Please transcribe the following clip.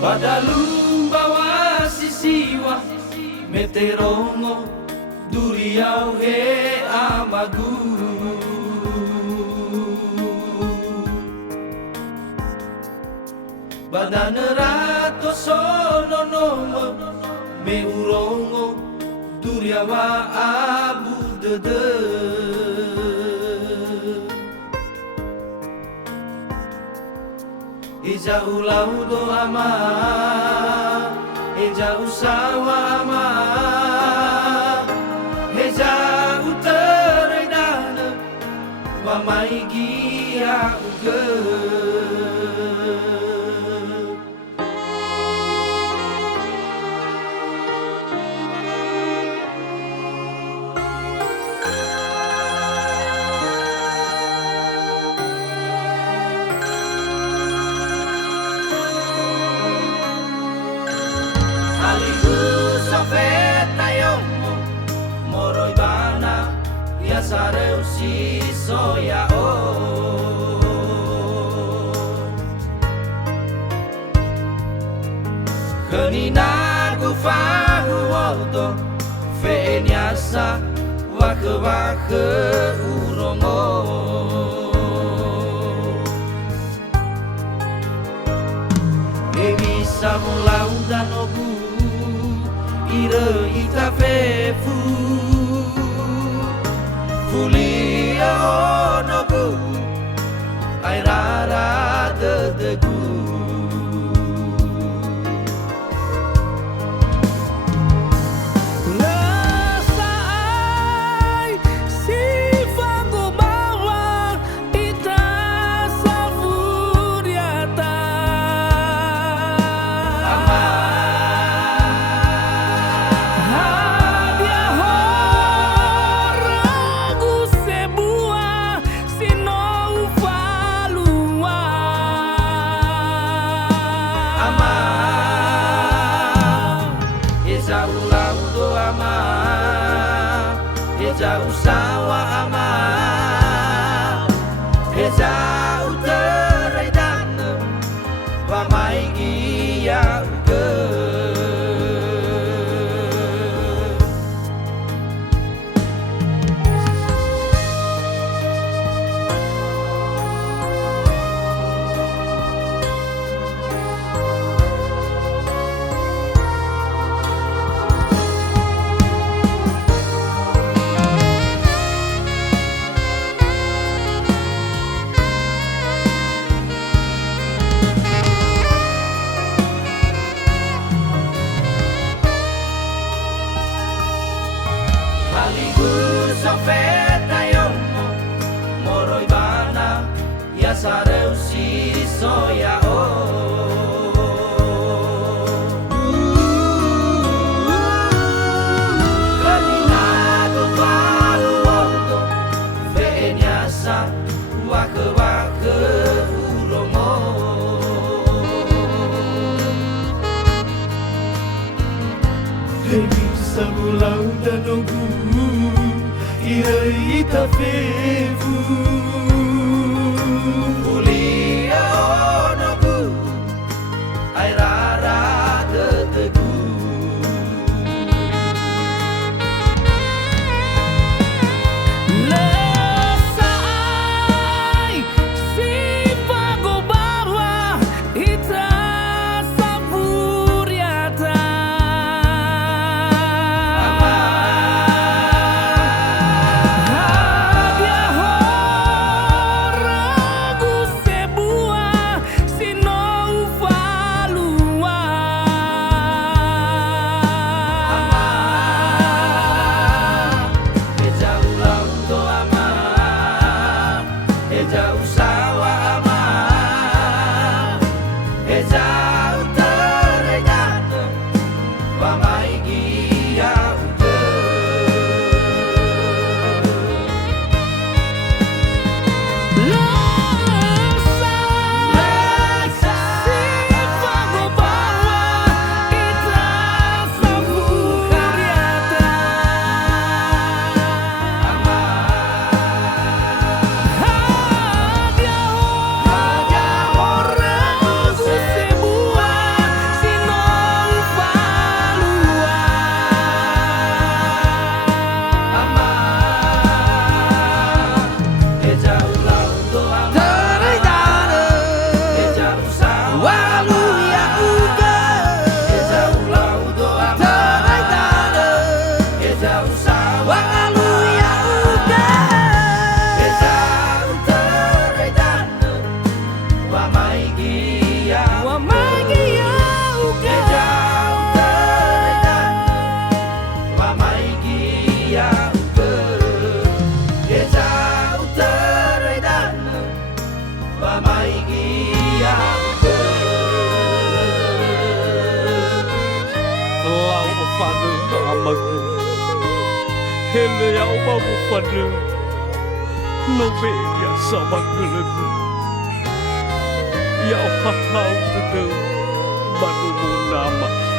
Badalung bawa sisiwa meterongo duriau he amagu badanerato sono nomo me urongo duriawa abu dede Ija ulau do ama, Ija usawa ama, Ija uterai dana, wa mai gia uge. Sareu si soya o Kenina gu fahu wodo fe nyasa wake wake urongo Ebi samulau danogu ire ita fefu Fulia onogu airara dedegu Nasai si fango bawa ita savuriata Eza usawa ama Eza uterai dana Wa mai gia uge Sofeta yomo moroi bana ya sareu si soya o Kanina do falu wodo fe nyasa wake wake uromo Baby sabulau danogu Ira ita fevu Fulia onogu airara dedegu Nasai si fango bawa ita savuriata Dia Hele ya umamu pada Lobe ya sama gelegu Ya hahau tedeu Manumu nama